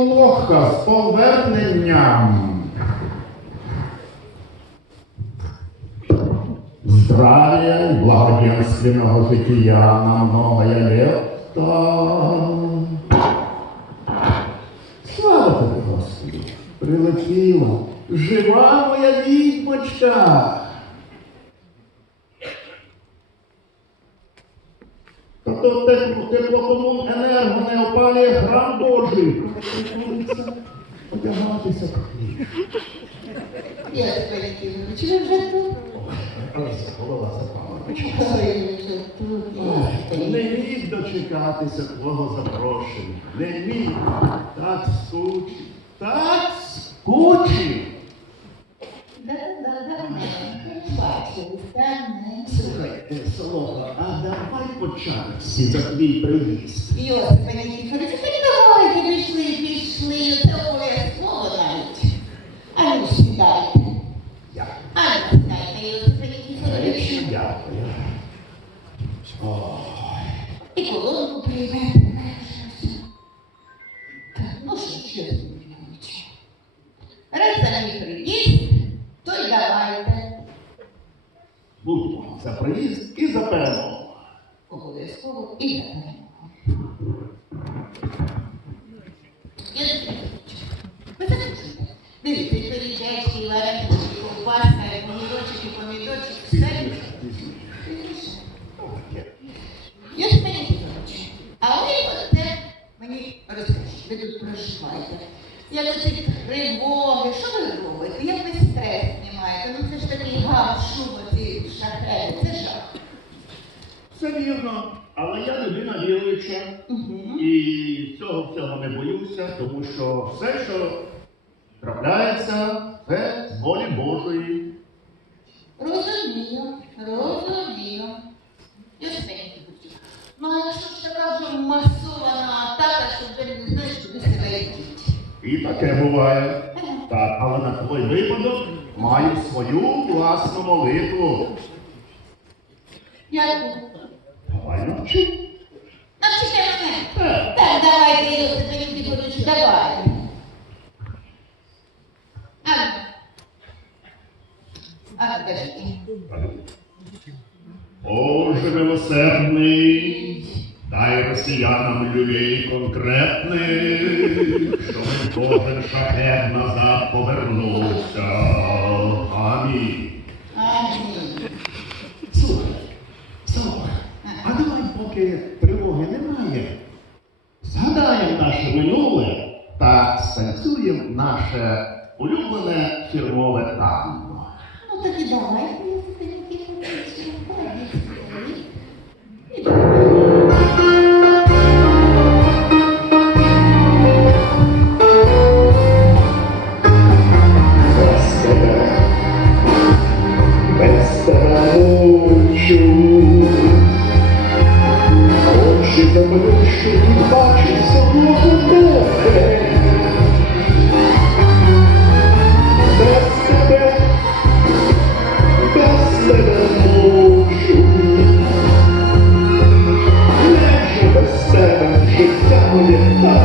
Солоха з поверненням. Здравия и благоденственного жития на многое лето. Слава тобі, Господи! Прилетіла. Жива моя відьмочка. То тепло, теплокомун енерго не опалює храм Божий. Одягатися Валентинович, ви вже тут? Олеся, голова запала. Не міг дочекатися твого запрошення. Не міг. Так скучив. Так за твій приїзд. Йосип Валентинович, хоч давайте, пішли, пішли, це обов'язково навіть. А ну сідайте. Я. А ну сідайте, Йосип Валентинович. Дякую. Ой. І колонку приймемо. Так, ну що Йосип Валентинович. Раз за мій приїзд, то й давайте. Будьмо за приїзд і за перемогу. Обов'язково заслухайте. Дивіться, варенички, і ковбаска, і помідорчик, і помідорчик, все. Йосип Валентинович, а ви оце мені розкажіть, ви тут проживаєте. Як оці тривоги, що ви робите? Як ви стрес знімаєте? Ну це ж такий гам, шум, оці шахеди, це жах. Все вірно, я людина віруюча Угу. і цього всього не боюся, тому що все, що трапляється, це з волі Божої. Розумію, розумію. Валентинович, ну а що ж така вже масована атака, що вже не знаєш, куди себе йдіть? І таке буває. Так, але на той випадок маю свою власну молитву. Як Давай навчи. Навчите мене. Так, давайте, Йосип Валентинович, давай. А, а, подожди. Боже милосердний, дай росіянам людей конкретних, щоб кожен шахет назад повернувся. Амінь. Амінь. Слухай, слухай, а давай, поки наше минуле та станцюємо наше улюблене фірмове танго. Ну так і давай. Очі заблющені, бачить собою. Deus.